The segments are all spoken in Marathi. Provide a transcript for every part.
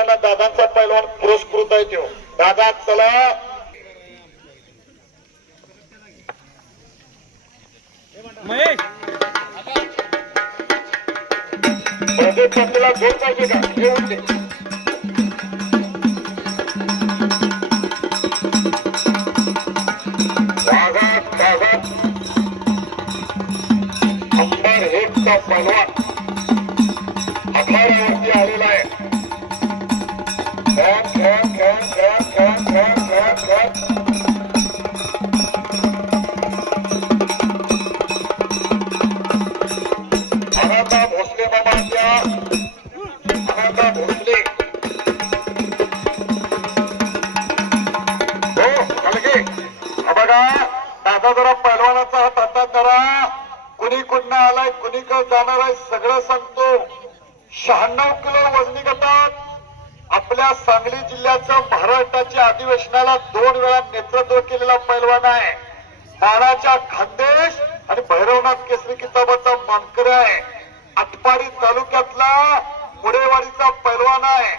त्याच्यानं दादांचा पैलवान पुरस्कृत आहे तो दादा. चला तुला जोर पाहिजे का येऊन दे. अंबर हेचा पैलवान अखाड्यावरती आलेला आहे. अनाथा भोसले बाबांच्या अनाथा भोसले हो अलगे बघा. दादा जरा पैलवानाचा हात हातात धरा. कुणी कुठनं आलाय कुणीकडे जाणार आहे सगळं सांगतो. 96 किलो वजनी गटात आपल्या सांगली जिल्ह्याचं महाराष्ट्राच्या अधिवेशनाला 2 वेळा नेतृत्व केलेला पैलवान आहे. मानाच्या खानदेश आणि भैरवनाथ केसरी किताबाचा मानकरी आहे. आटपाडी तालुक्यातला मुडेवाडीचा पैलवान आहे.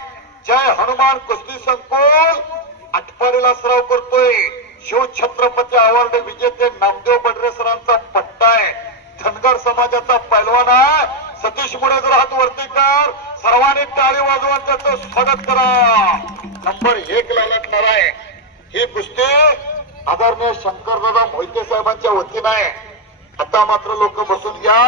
जय हनुमान कुस्ती संकुल आटपाडीला सराव करतोय. शिवछत्रपती अवॉर्ड विजेते नामदेव बडरे सरांचा पट्टा आहे. धनगर समाजाचा पैलवान आहे. सतीश मुडे जर हात वरती कर. सर्वांनी टाळी वाजवून त्याचं स्वागत करा. नंबर 1 ला लढणार आहे. ही कुस्ती आदरणीय शंकरदादा मोहिते साहेबांच्या वतीनं आहे. आता मात्र लोक बसून घ्या.